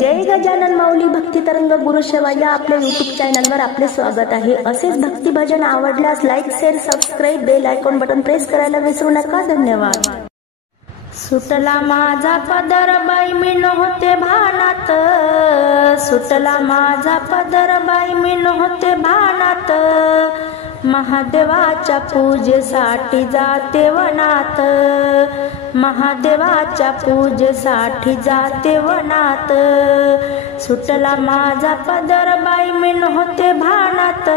जय गजानन माऊली भक्ती तरंग गुरुसेवा या आपल्या यूट्यूब चॅनलवर आपले स्वागत आहे। असेच भक्ती भजन आवडल्यास like share subscribe bell icon button press करायला विसरू नका। धन्यवाद। सुटला माझा पदर बाई मी नव्हते भानात, सुटला माझा पदर बाई मी नव्हते भानात, महादेवाच्या पूजेसाठी जाते वनात, महादेवाच्या पूजेसाठी जाते वनात, सुटला माझा पदर बाई मी नव्हते भानात,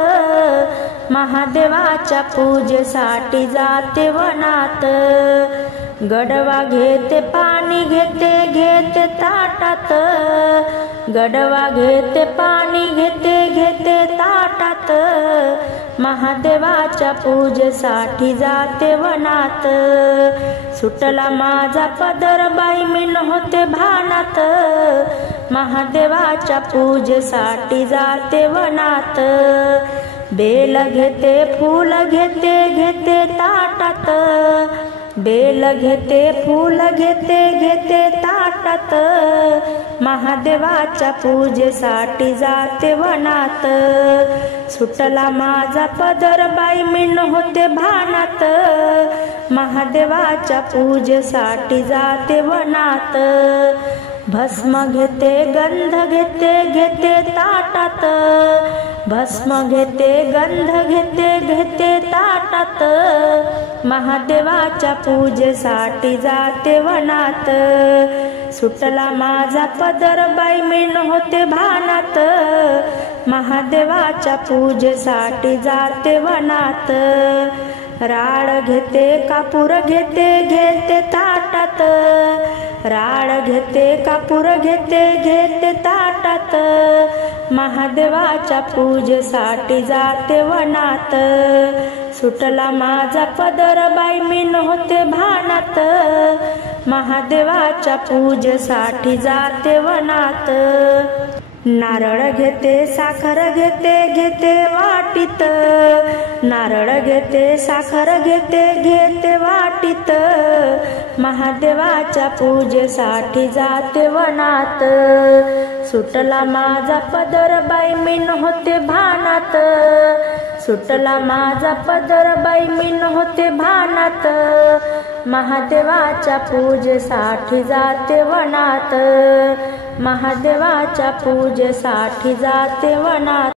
महादेवाच्या पूजेसाठी जाते वनात, गडवा घेते पाणी घेते घेते ताटात, गडवा घेते पाणी घेते घेते ताटात, महादेवाच्या पूजेसाठी जाते वनात, सुटला माझा पदर बाई मी नव्हते भानात, महादेवाच्या पूजेसाठी जाते वनात, बेल घेते फूल घेते घेते ताटात, बेल घेते फूल घेते घेते ताटात, महादेवाच्या पूजेसाठी जाते वनात, सुटला माझा पदर बाई मी नव्हते भानात, महादेवाच्या पूजेसाठी जाते वनात, भस्म घेते गंध घेते घेते ताटात, भस्म घेते गंध घेते घेते ताटात, महादेवाच्या पूजेसाठी जाते वनात, सुटला माझा पदर बाई मी नव्हते भानात, महादेवाच्या पूजेसाठी जाते वनात, राळ घेते कापूर घेते घेते ताटात, राळ घेते कापूर घेते घेते ताटात, महादेवाच्या पूजेसाठी जाते वनात, सुटला माझा पदर बाई मी नव्हते भानात, महादेवाच्या पूजेसाठी जाते वनात, नारळ घेते साखर घेते घेते वाटीत, नारळ घेते साखर घेते घेते वाटीत, महादेवाच्या पूजेसाठी जाते वनात, सुटला माझा पदर बाई मी नव्हते भानात, सुटला माझा पदर बाई मी नव्हते भानात, महादेवाच्या पूजेसाठी जाते वनात, महादेवाच्या पूजेसाठी जाते वनात।